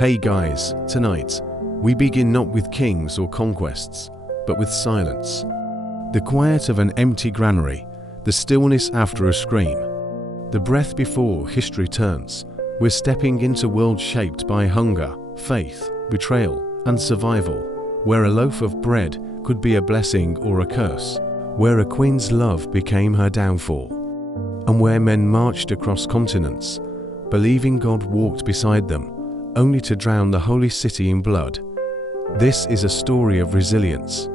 Hey guys, tonight, we begin not with kings or conquests, but with silence. The quiet of an empty granary, the stillness after a scream, the breath before history turns. We're stepping into a world shaped by hunger, faith, betrayal, and survival, where a loaf of bread could be a blessing or a curse, where a queen's love became her downfall, and where men marched across continents, believing God walked beside them, only to drown the holy city in blood. This is a story of resilience,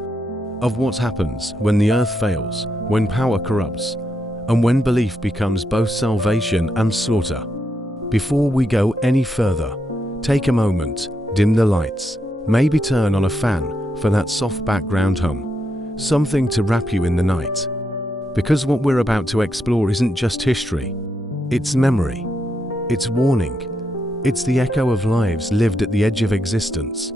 of what happens when the earth fails, when power corrupts, and when belief becomes both salvation and slaughter. Before we go any further, take a moment, dim the lights, maybe turn on a fan for that soft background hum, something to wrap you in the night. Because what we're about to explore isn't just history, it's memory, it's warning, it's the echo of lives lived at the edge of existence.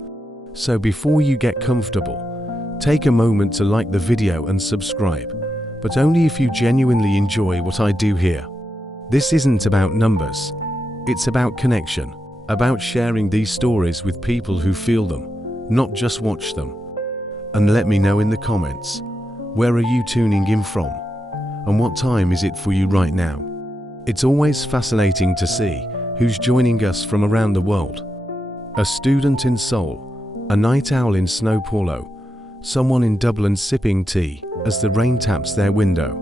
So before you get comfortable, take a moment to like the video and subscribe, but only if you genuinely enjoy what I do here. This isn't about numbers, it's about connection, about sharing these stories with people who feel them, not just watch them. And let me know in the comments, where are you tuning in from? And what time is it for you right now? It's always fascinating to see who's joining us from around the world. A student in Seoul, a night owl in Snow Paulo, someone in Dublin sipping tea as the rain taps their window.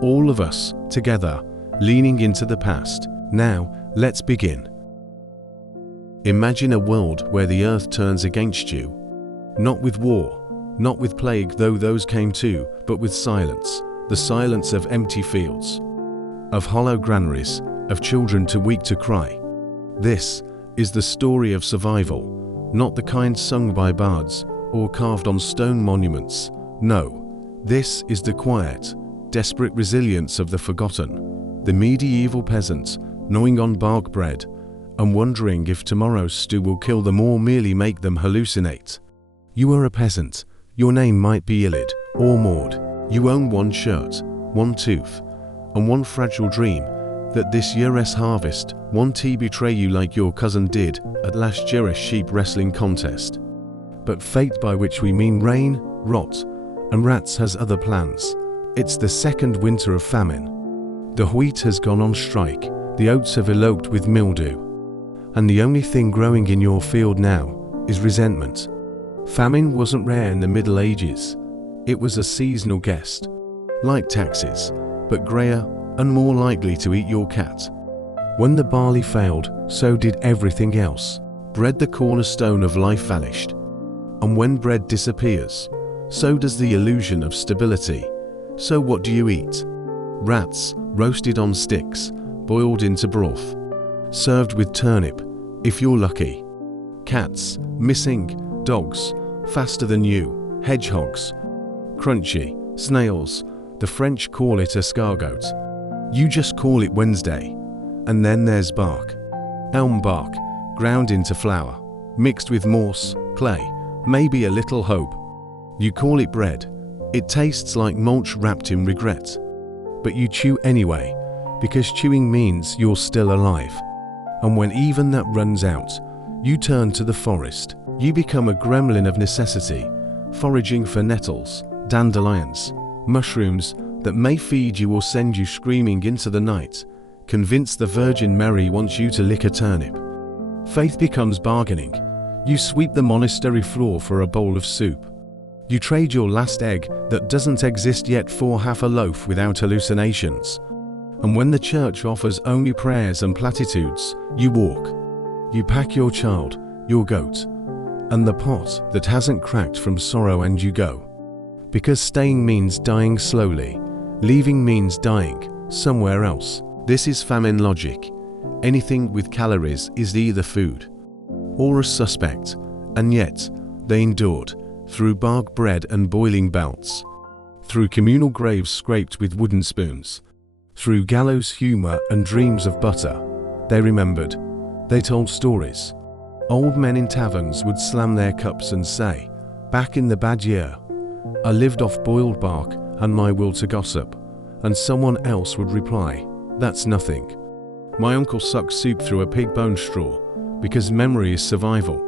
All of us, together, leaning into the past. Now, let's begin. Imagine a world where the earth turns against you. Not with war, not with plague, though those came too, but with silence. The silence of empty fields, of hollow granaries, of children too weak to cry. This is the story of survival, not the kind sung by bards or carved on stone monuments. No, this is the quiet, desperate resilience of the forgotten, the medieval peasant gnawing on bark bread and wondering if tomorrow's stew will kill them or merely make them hallucinate. You are a peasant. Your name might be Ilid or Maud. You own one shirt, one tooth, and one fragile dream that this year's harvest won't betray you like your cousin did at last year's sheep wrestling contest. But fate, by which we mean rain, rot, and rats, has other plans. It's the second winter of famine. The wheat has gone on strike, the oats have eloped with mildew, and the only thing growing in your field now is resentment. Famine wasn't rare in the Middle Ages. It was a seasonal guest, like taxes, but greyer and more likely to eat your cat. When the barley failed, so did everything else. Bread, the cornerstone of life, vanished. And when bread disappears, so does the illusion of stability. So what do you eat? Rats, roasted on sticks, boiled into broth, served with turnip, if you're lucky. Cats, missing, dogs, faster than you, hedgehogs, crunchy, snails, the French call it escargot. You just call it Wednesday. And then there's bark. Elm bark, ground into flour, mixed with morse, clay, maybe a little hope. You call it bread. It tastes like mulch wrapped in regret. But you chew anyway, because chewing means you're still alive. And when even that runs out, you turn to the forest. You become a gremlin of necessity, foraging for nettles, dandelions, mushrooms that may feed you or send you screaming into the night, convinced the Virgin Mary wants you to lick a turnip. Faith becomes bargaining. You sweep the monastery floor for a bowl of soup. You trade your last egg that doesn't exist yet for half a loaf without hallucinations. And when the church offers only prayers and platitudes, you walk. You pack your child, your goat, and the pot that hasn't cracked from sorrow, and you go. Because staying means dying slowly, leaving means dying somewhere else. This is famine logic. Anything with calories is either food or a suspect, and yet they endured through bark bread and boiling belts, through communal graves scraped with wooden spoons, through gallows humor and dreams of butter. They remembered. They told stories. Old men in taverns would slam their cups and say, "Back in the bad year, I lived off boiled bark and my will to gossip," and someone else would reply, "That's nothing. My uncle sucked soup through a pig bone straw, because memory is survival.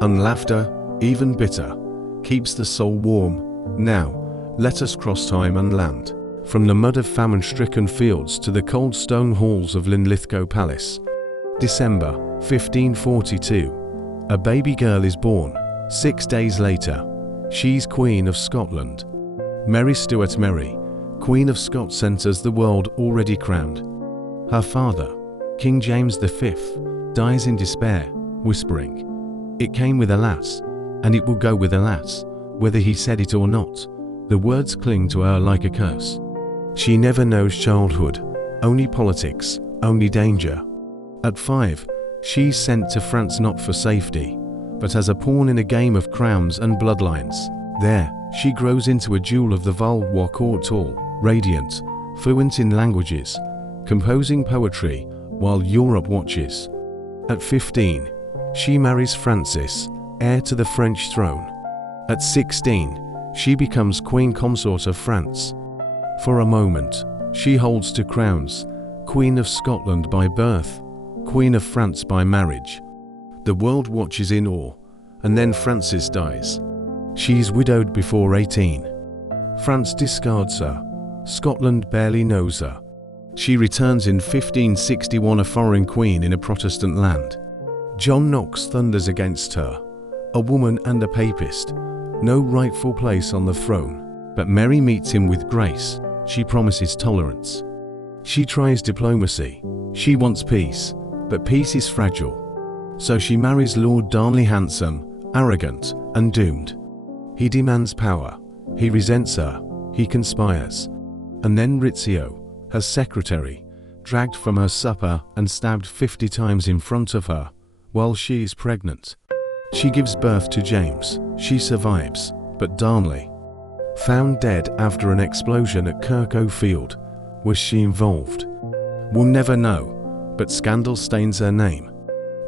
And laughter, even bitter, keeps the soul warm. Now, let us cross time and land, from the mud of famine-stricken fields to the cold stone halls of Linlithgow Palace. December 1542. A baby girl is born. 6 days later, she's Queen of Scotland. Mary Stuart Mary, Queen of Scots, enters the world already crowned. Her father, King James V, dies in despair, whispering, "It came with a lass, and it will go with a lass," whether he said it or not. The words cling to her like a curse. She never knows childhood, only politics, only danger. At 5, she's sent to France not for safety, but as a pawn in a game of crowns and bloodlines. There, she grows into a jewel of the Valois court, tall, radiant, fluent in languages, composing poetry while Europe watches. At 15, she marries Francis, heir to the French throne. At 16, she becomes Queen Consort of France. For a moment, she holds two crowns, Queen of Scotland by birth, Queen of France by marriage. The world watches in awe, and then Francis dies. She's widowed before 18. France discards her. Scotland barely knows her. She returns in 1561 a foreign queen in a Protestant land. John Knox thunders against her. A woman and a papist. No rightful place on the throne. But Mary meets him with grace. She promises tolerance. She tries diplomacy. She wants peace. But peace is fragile. So she marries Lord Darnley, handsome, arrogant, and doomed. He demands power. He resents her. He conspires. And then Rizzio, her secretary, dragged from her supper and stabbed 50 times in front of her, while she is pregnant. She gives birth to James. She survives, but Darnley, found dead after an explosion at Kirkhoe Field. Was she involved? We'll never know, but scandal stains her name.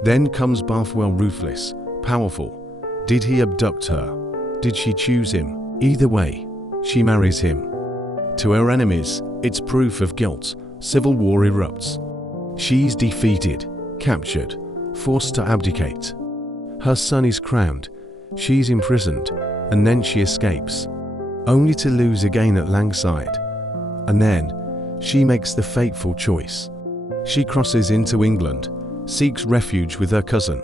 Then comes Bothwell, ruthless, powerful. Did he abduct her? Did she choose him? Either way, she marries him. To her enemies, it's proof of guilt. Civil war erupts. She's defeated, captured, forced to abdicate. Her son is crowned. She's imprisoned, and then she escapes, only to lose again at Langside. And then, she makes the fateful choice. She crosses into England, seeks refuge with her cousin,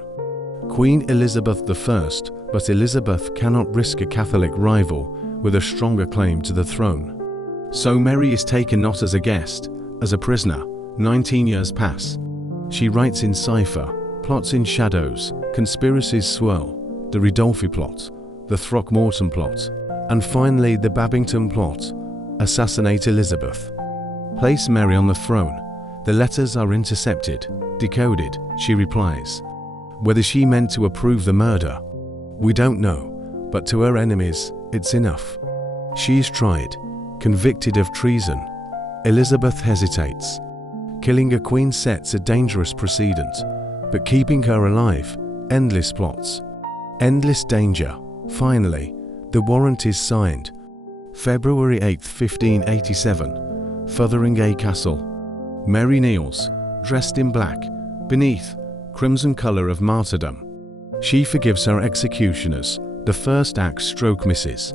Queen Elizabeth I, but Elizabeth cannot risk a Catholic rival with a stronger claim to the throne. So Mary is taken not as a guest, as a prisoner. 19 years pass. She writes in cipher, plots in shadows, conspiracies swirl, the Ridolfi plot, the Throckmorton plot, and finally the Babington plot. Assassinate Elizabeth. Place Mary on the throne. The letters are intercepted, decoded. She replies. Whether she meant to approve the murder, we don't know, but to her enemies, it's enough. She is tried, convicted of treason. Elizabeth hesitates. Killing a queen sets a dangerous precedent, but keeping her alive, endless plots, endless danger. Finally, the warrant is signed. February 8, 1587, Fotheringay Castle. Mary kneels, dressed in black, beneath crimson colour of martyrdom. She forgives her executioners. The first axe stroke misses.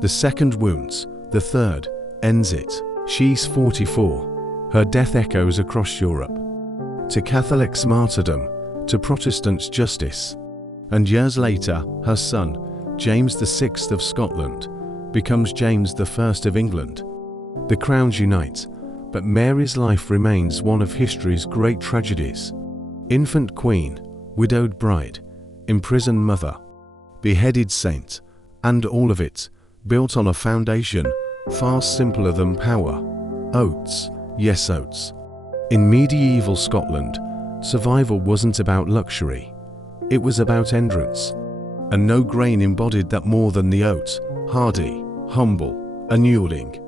The second wounds. The third ends it. She's 44. Her death echoes across Europe. To Catholics martyrdom, to Protestants justice. And years later, her son, James VI of Scotland, becomes James I of England. The crowns unite, but Mary's life remains one of history's great tragedies. Infant queen, widowed bride, imprisoned mother, beheaded saint, and all of it built on a foundation far simpler than power. Oats, yes, oats. In medieval Scotland, survival wasn't about luxury. It was about endurance. And no grain embodied that more than the oat, hardy, humble, unyielding.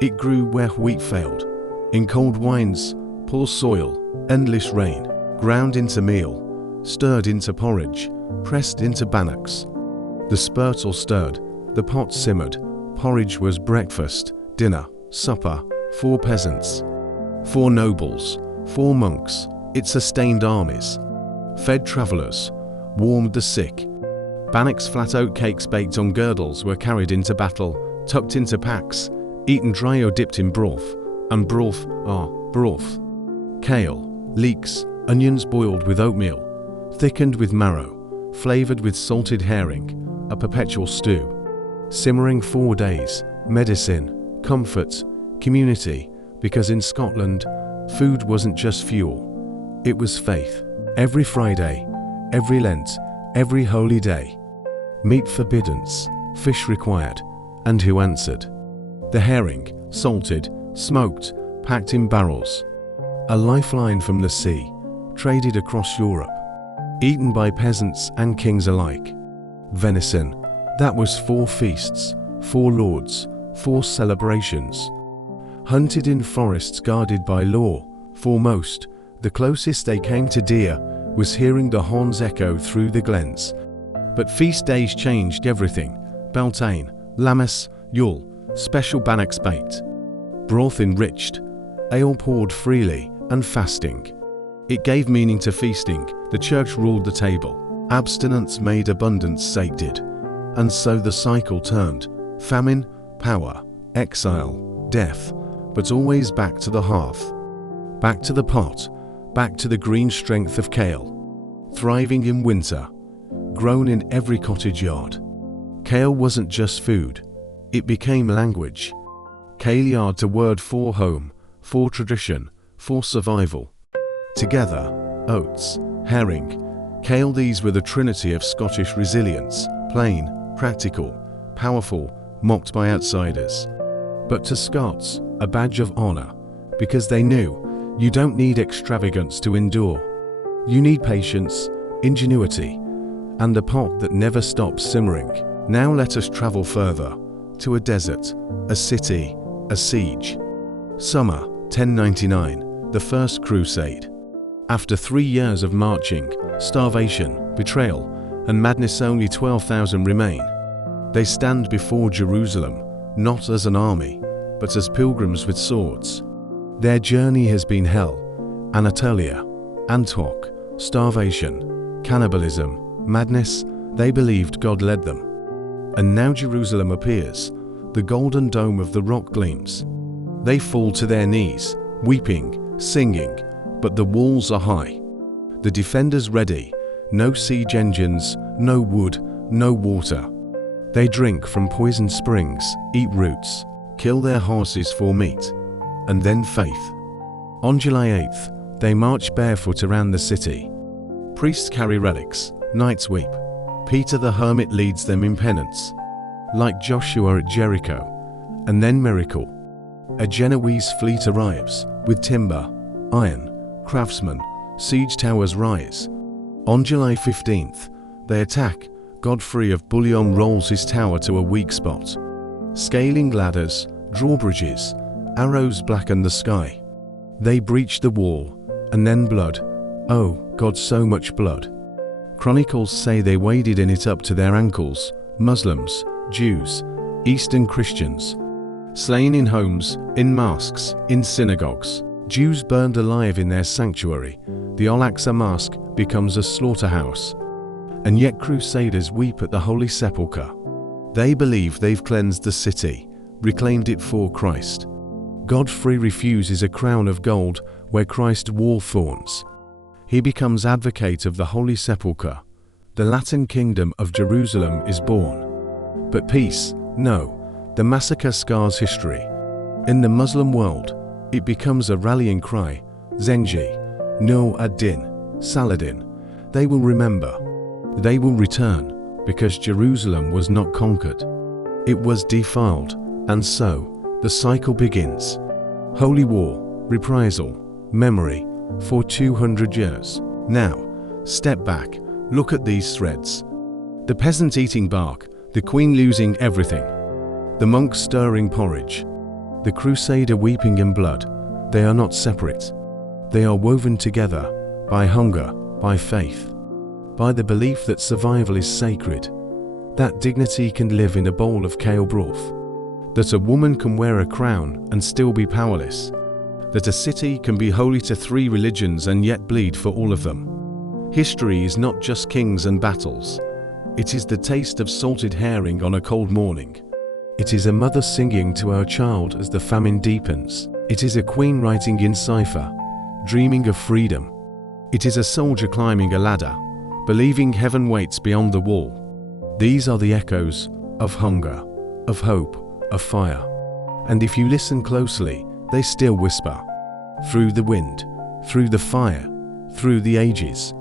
It grew where wheat failed, in cold winds, poor soil, endless rain, ground into meal, stirred into porridge, pressed into bannocks. The spurtle stirred, the pot simmered. Porridge was breakfast, dinner, supper, 4 peasants, 4 nobles, 4 monks. It sustained armies. fed travelers, warmed the sick. Bannocks, flat oat cakes baked on girdles were carried into battle, tucked into packs, eaten dry or dipped in broth, and broth. Kale, leeks, onions boiled with oatmeal, thickened with marrow, flavored with salted herring, a perpetual stew. Simmering 4 days, medicine, comfort, community, because in Scotland, food wasn't just fuel, it was faith. Every Friday, every Lent, every holy day. Meat forbidden, fish required, and who answered? The herring, salted, smoked, packed in barrels. A lifeline from the sea, traded across Europe. Eaten by peasants and kings alike. Venison, that was 4 feasts, 4 lords, 4 celebrations. Hunted in forests guarded by law, for most, the closest they came to deer was hearing the horns echo through the glens. But feast days changed everything. Beltane, Lammas, Yule, special bannocks baked, broth enriched, ale poured freely, and fasting. It gave meaning to feasting. The church ruled the table. Abstinence made abundance sated. And so the cycle turned. Famine, power, exile, death, but always back to the hearth. Back to the pot, back to the green strength of kale. Thriving in winter, grown in every cottage yard. Kale wasn't just food, it became language. Kale yard to word for home, for tradition, for survival. Together, oats, herring, kale, these were the trinity of Scottish resilience, plain, practical, powerful, mocked by outsiders. But to Scots, a badge of honor, because they knew you don't need extravagance to endure. You need patience, ingenuity, and a pot that never stops simmering. Now let us travel further, to a desert, a city, a siege. Summer, 1099, the First Crusade. After 3 years of marching, starvation, betrayal, and madness, only 12,000 remain. They stand before Jerusalem, not as an army, but as pilgrims with swords. Their journey has been hell, Anatolia, Antioch, starvation, cannibalism, madness. They believed God led them. And now Jerusalem appears, the golden dome of the rock gleams. They fall to their knees, weeping, singing, but the walls are high. The defenders ready, no siege engines, no wood, no water. They drink from poisoned springs, eat roots, kill their horses for meat, and then faith. On July 8th, they march barefoot around the city. Priests carry relics, knights weep. Peter the hermit leads them in penance, like Joshua at Jericho. And then miracle. A Genoese fleet arrives, with timber, iron, craftsmen, siege towers rise. On July 15th, they attack. Godfrey of Bouillon rolls his tower to a weak spot. Scaling ladders, drawbridges, arrows blacken the sky. They breach the wall, and then blood. Oh, God, so much blood. Chronicles say they waded in it up to their ankles. Muslims, Jews, Eastern Christians. Slain in homes, in mosques, in synagogues. Jews burned alive in their sanctuary. The Al-Aqsa Mosque becomes a slaughterhouse. And yet crusaders weep at the Holy Sepulchre. They believe they've cleansed the city, reclaimed it for Christ. Godfrey refuses a crown of gold where Christ wore thorns. He becomes advocate of the Holy Sepulchre. The Latin kingdom of Jerusalem is born. But peace, no, the massacre scars history. In the Muslim world, it becomes a rallying cry. Zengi, Nur ad-Din, Saladin. They will remember. They will return, because Jerusalem was not conquered. It was defiled, and so, the cycle begins. Holy war, reprisal, memory, for 200 years. Now, step back, look at these threads. The peasant eating bark, the queen losing everything. The monk stirring porridge. The crusader weeping in blood. They are not separate. They are woven together, by hunger, by faith. By the belief that survival is sacred, that dignity can live in a bowl of kale broth, that a woman can wear a crown and still be powerless, that a city can be holy to 3 religions and yet bleed for all of them. History is not just kings and battles. It is the taste of salted herring on a cold morning. It is a mother singing to her child as the famine deepens. It is a queen writing in cipher, dreaming of freedom. It is a soldier climbing a ladder, believing heaven waits beyond the wall. These are the echoes of hunger, of hope, of fire. And if you listen closely, they still whisper. Through the wind, through the fire, through the ages,